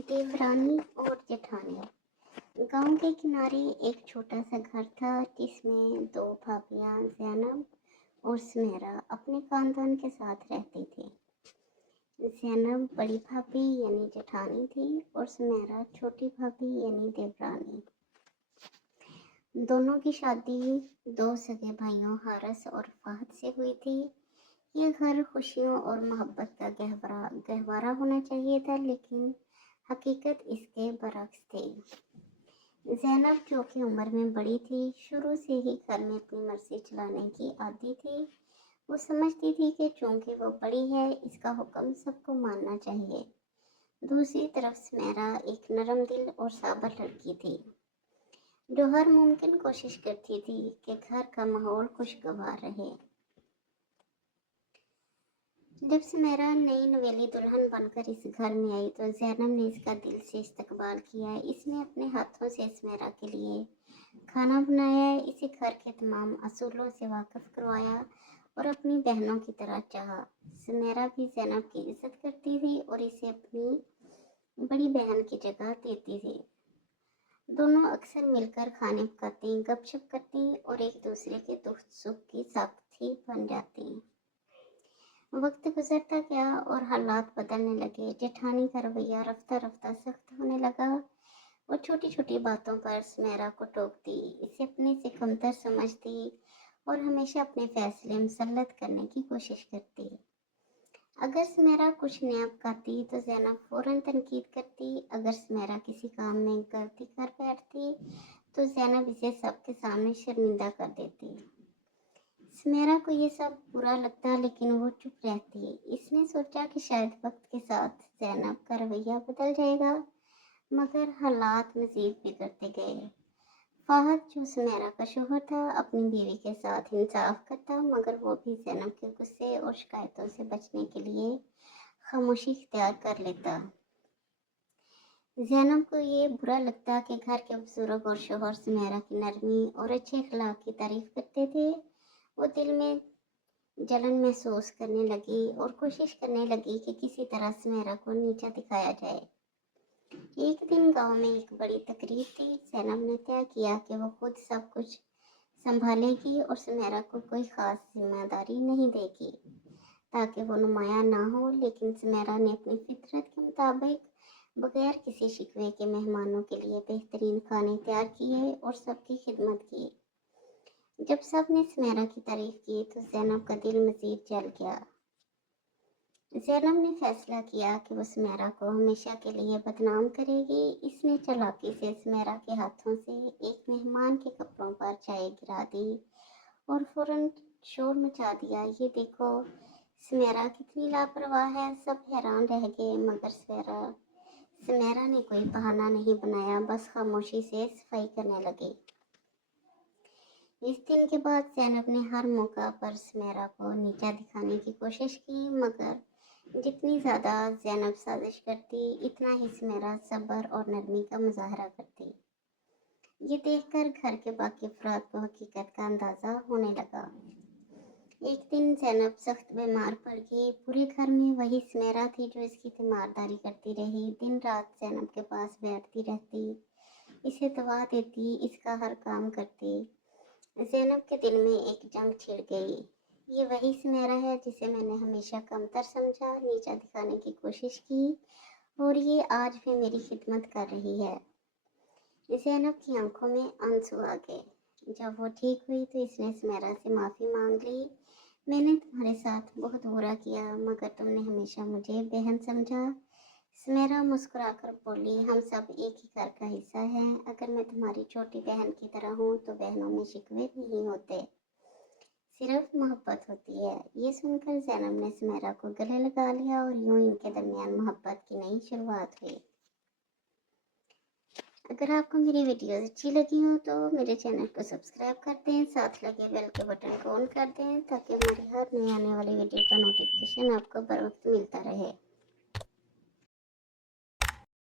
देवरानी और जेठानी। गांव के किनारे एक छोटा सा घर था जिसमें दो भाभियां ज़ैनब और सुमेरा अपने खानदान के साथ रहती थी। ज़ैनब बड़ी भाभी यानी जेठानी थी और सुमेरा छोटी भाभी यानी देवरानी। दोनों की शादी दो सगे भाइयों हारिस और फहद से हुई थी। ये घर खुशियों और मोहब्बत का गहवारा होना चाहिए था, लेकिन हकीकत इसके बरक्स थी। ज़ैनब जो कि उम्र में बड़ी थी, शुरू से ही घर में अपनी मर्जी चलाने की आदी थी। वो समझती थी कि चूंकि वो बड़ी है, इसका हुक्म सबको मानना चाहिए। दूसरी तरफ सुमेरा एक नरम दिल और साबर लड़की थी जो हर मुमकिन कोशिश करती थी कि घर का माहौल खुशगवार रहे। जब सुमेरा नई नवेली दुल्हन बनकर इस घर में आई तो ज़ैनब ने इसका दिल से इस्तकबाल किया। इसने अपने हाथों से सुमेरा के लिए खाना बनाया, इसे घर के तमाम असूलों से वाकिफ करवाया और अपनी बहनों की तरह चाहा। सुमेरा भी ज़ैनब की इज्जत करती थी और इसे अपनी बड़ी बहन की जगह देती थी। दोनों अक्सर मिलकर खाने पकाती, गपशप करती और एक दूसरे के दुख सुख की साथी बन जाती। वक्त गुजरता गया और हालात बदलने लगे। जेठानी का रवैया रफ्ता रफ्ता सख्त होने लगा। वो छोटी छोटी बातों पर सुमेरा को टोकती, इसे अपने से कमतर समझती और हमेशा अपने फैसले मुसल्लत करने की कोशिश करती। अगर सुमेरा कुछ नया पकाती तो ज़ैनब फौरन तनकीद करती। अगर सुमेरा किसी काम में गलती कर बैठती तो ज़ैनब इसे सबके सामने शर्मिंदा कर देती। सुमेरा को ये सब बुरा लगता, लेकिन वो चुप रहती। इसने सोचा कि शायद वक्त के साथ ज़ैनब का रवैया बदल जाएगा, मगर हालात मज़ीद बिगड़ते गए। फहद जो सुमेरा का शौहर था, अपनी बीवी के साथ इंसाफ करता, मगर वो भी ज़ैनब के गुस्से और शिकायतों से बचने के लिए खामोशी इख्तियार कर लेता। ज़ैनब को ये बुरा लगता कि घर के बुजुर्ग और शौहर सुमेरा की नरमी और अच्छे अखलाक की तारीफ करते थे। वो दिल में जलन महसूस करने लगी और कोशिश करने लगी कि किसी तरह सुमेरा को नीचा दिखाया जाए। एक दिन गांव में एक बड़ी तकरीब थी। ज़ैनब ने तय किया कि वो खुद सब कुछ संभालेगी और सुमेरा को कोई ख़ास जिम्मेदारी नहीं देगी ताकि वो नुमाया ना हो। लेकिन सुमेरा ने अपनी फितरत के मुताबिक बगैर किसी शिकवे के मेहमानों के लिए बेहतरीन खाने तैयार किए और सबकी खिदमत की। जब सब ने सुमेरा की तारीफ की तो ज़ैनब का दिल मज़ीद जल गया। ज़ैनब ने फैसला किया कि वो सुमेरा को हमेशा के लिए बदनाम करेगी। इसने चालाकी से सुमेरा के हाथों से एक मेहमान के कपड़ों पर चाय गिरा दी और फौरन शोर मचा दिया, ये देखो सुमेरा कितनी लापरवाह है। सब हैरान रह गए, मगर सुमेरा ने कोई बहाना नहीं बनाया, बस खामोशी से सफाई करने लगी। इस दिन के बाद ज़ैनब ने हर मौका पर सुमेरा को नीचा दिखाने की कोशिश की, मगर जितनी ज़्यादा ज़ैनब साजिश करती, इतना ही सुमेरा सब्र और नरमी का मुजाहरा करती। ये देखकर घर के बाकी अफराद को हकीकत का अंदाज़ा होने लगा। एक दिन ज़ैनब सख्त बीमार पड़ गई। पूरे घर में वही सुमेरा थी जो इसकी तीमारदारी करती रही। दिन रात ज़ैनब के पास बैठती रहती, इसे दवा देती, इसका हर काम करती। ज़ैनब के दिल में एक जंग छिड़ गई। ये वही सुमेरा है जिसे मैंने हमेशा कमतर समझा, नीचा दिखाने की कोशिश की, और ये आज भी मेरी खिदमत कर रही है। ज़ैनब की आंखों में आंसू आ गए। जब वो ठीक हुई तो इसने सुमेरा से माफ़ी मांग ली। मैंने तुम्हारे साथ बहुत बुरा किया, मगर तुमने हमेशा मुझे बहन समझा। सुमेरा मुस्कुराकर बोली, हम सब एक ही घर का हिस्सा हैं। अगर मैं तुम्हारी छोटी बहन की तरह हूँ तो बहनों में शिकवे नहीं होते, सिर्फ मोहब्बत होती है। ये सुनकर ज़ैनब ने सुमेरा को गले लगा लिया और यूं इनके दरमियान मोहब्बत की नई शुरुआत हुई। अगर आपको मेरी वीडियोस अच्छी लगी हो तो मेरे चैनल को सब्सक्राइब कर दें, साथ लगे बेल के बटन को ऑन कर दें ताकि हमारी हर नई आने वाली वीडियो का नोटिफिकेशन आपको बर वक्त मिलता रहे।